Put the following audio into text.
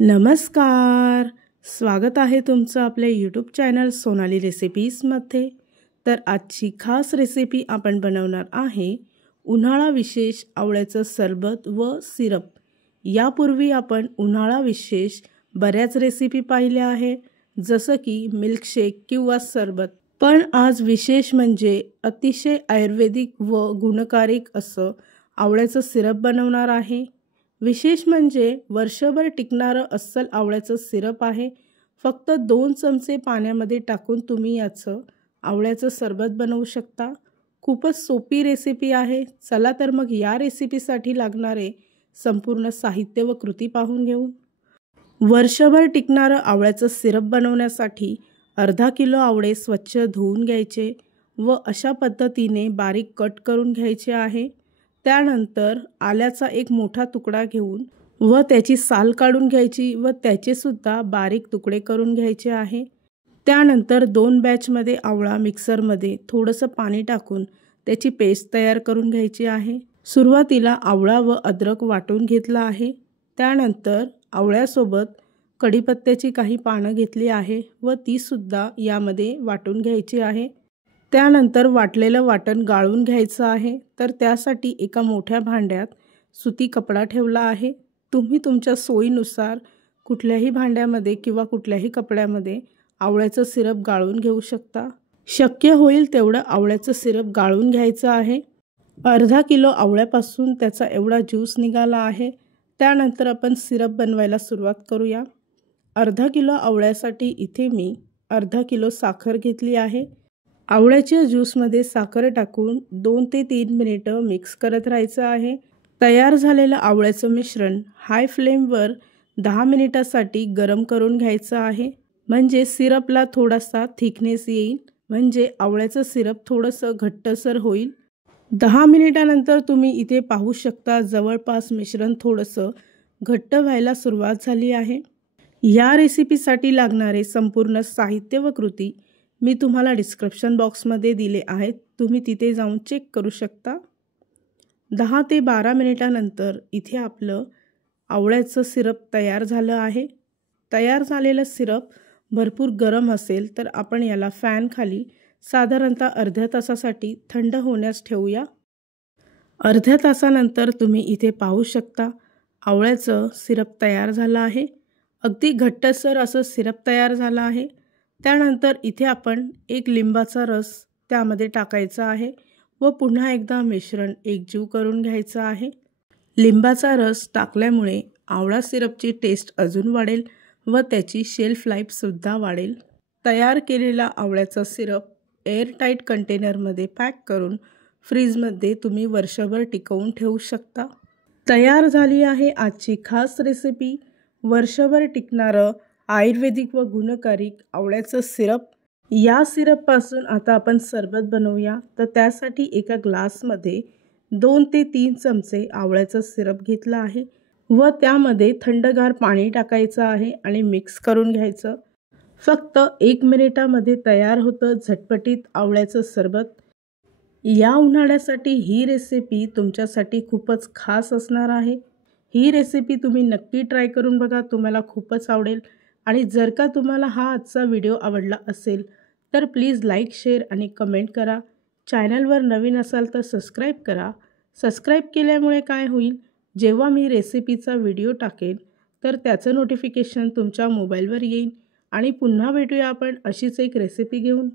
नमस्कार, स्वागत आहे तुमचं आपल्या यूट्यूब चॅनल सोनाली रेसिपीजमध्ये। तर आजची खास रेसिपी आपण बनवणार आहे उन्हाळा विशेष आवळ्याचं सरबत व सिरप। यापूर्वी आपण उन्हाळा विशेष बऱ्याच रेसिपी पाहिल्या आहे, जसं की मिल्कशेक किंवा सरबत, पण आज विशेष म्हणजे अतिशय आयुर्वेदिक व गुणकारिक असं आवळ्याचं सिरप बनवणार आहे। विशेष म्हणजे वर्षभर टिकणारं अस्सल आवळ्याचं सिरप आहे। फक्त 2 चमचे पाण्यामध्ये टाकून तुम्ही याचं आवळ्याचं सरबत बनवू शकता। खूपच सोपी रेसिपी आहे। चला तर मग या रेसिपीसाठी लागणारे संपूर्ण साहित्य व कृती पाहून घेऊ। वर्षभर टिकणारं आवळ्याचं सिरप बनवण्यासाठी अर्धा किलो आवळे स्वच्छ धुवून घ्यायचे व अशा पद्धतीने बारीक कट करून घ्यायचे आहे। त्यानंतर आल्याचा एक मोठा तुकडा घेऊन व त्याची साल काढून घ्यायची व त्याचे सुद्धा बारीक तुकडे करून घ्यायचे आहे। त्यानंतर 2 बॅचमध्ये आवळा मिक्सरमध्ये थोडंसं पाणी टाकून त्याची पेस्ट तयार करून घ्यायची आहे। सुरुवातीला आवळा व अद्रक वाटून घेतला आहे। त्यानंतर आवळ्यासोबत कढीपत्त्याची काही पानं घेतली आहे व ती सुद्धा यामध्ये वाटून घ्यायची आहे। त्यानंतर वाटलेलं वाटण गाळून घ्यायचं आहे। तर त्यासाठी एका मोठ्या भांड्यात सुती कपडा ठेवला आहे। तुम्ही तुमच्या सोयीनुसार कुठल्याही भांड्यामध्ये किंवा कुठल्याही कपड्यामध्ये आवळ्याचं सिरप गाळून घेऊ शकता। शक्य होईल तेवढं आवळ्याचं सिरप गाळून घ्यायचं आहे। अर्धा किलो आवळ्यापासून त्याचा एवढा ज्यूस निघाला आहे। त्यानंतर आपण सिरप बनवायला सुरुवात करूया। अर्धा किलो आवळ्यासाठी इथे मी अर्धा किलो साखर घेतली आहे। आवळ्याच्या ज्यूसमध्ये साखर टाकून 2 ते 3 मिनिटं मिक्स करत राहायचं आहे। तयार झालेलं आवळ्याचं मिश्रण हाय फ्लेमवर 10 मिनिटासाठी गरम करून घ्यायचं आहे, म्हणजे सिरपला थोडासा थिकनेस येईल, म्हणजे आवळ्याचं सिरप थोडंसं घट्टसर होईल। 10 मिनिटानंतर तुम्ही इथे पाहू शकता जवळपास मिश्रण थोडंसं घट्ट व्हायला सुरुवात झाली आहे। या रेसिपीसाठी लागणारे संपूर्ण साहित्य व कृती मी तुम्हाला डिस्क्रिप्शन बॉक्समध्ये दिले आहेत, तुम्ही तिथे जाऊन चेक करू शकता। 10 ते 12 मिनिटानंतर इथे आपलं आवळ्याचं सिरप तयार झालं आहे। तयार झालेलं सिरप भरपूर गरम असेल तर आपण याला फॅन खाली साधारणतः अर्ध्या तासासाठी थंड होण्यास ठेवूया। अर्ध्या तासानंतर तुम्ही इथे पाहू शकता आवळ्याचं सिरप तयार झालं आहे। अगदी घट्टसर असं सिरप तयार झालं आहे। त्यानंतर इथे आपण एक लिंबाचा रस त्यामध्ये टाकायचा आहे व पुन्हा एकदा मिश्रण एकजीव करून घ्यायचं आहे। लिंबाचा रस टाकल्यामुळे आवळा सिरपची टेस्ट अजून वाढेल व त्याची शेल्फ लाईफसुद्धा वाढेल। तयार केलेला आवळ्याचा सिरप एअरटाईट कंटेनरमध्ये पॅक करून फ्रीजमध्ये तुम्ही वर्षभर टिकवून ठेवू शकता। तयार झाली आहे आजची खास रेसिपी, वर्षभर टिकणारं आयुर्वेदिक व गुणकारिक आवळ्याचं सिरप। या सिरपपासून आता आपण सरबत बनवूया। तर त्यासाठी एका ग्लासमध्ये 2 ते 3 चमचे आवळ्याचं सिरप घेतलं आहे व त्यामध्ये थंडगार पाणी टाकायचं आहे आणि मिक्स करून घ्यायचं। फक्त 1 मिनिटामध्ये तयार होतं झटपटीत आवळ्याचं सरबत। या उन्हाळ्यासाठी ही रेसिपी तुमच्यासाठी खूपच खास असणार आहे। ही रेसिपी तुम्ही नक्की ट्राय करून बघा, तुम्हाला खूपच आवडेल। आणि जर का तुम्हाला हा आजचा व्हिडिओ आवडला असेल तर प्लीज लाईक, शेअर आणि कमेंट करा। चॅनलवर नवीन असाल तर सबस्क्राईब करा। सबस्क्राईब केल्यामुळे काय होईल, जेव्हा मी रेसिपीचा व्हिडिओ टाकेन तर त्याचं नोटिफिकेशन तुमच्या मोबाईलवर येईल। आणि पुन्हा भेटूया आपण अशीच एक रेसिपी घेऊन।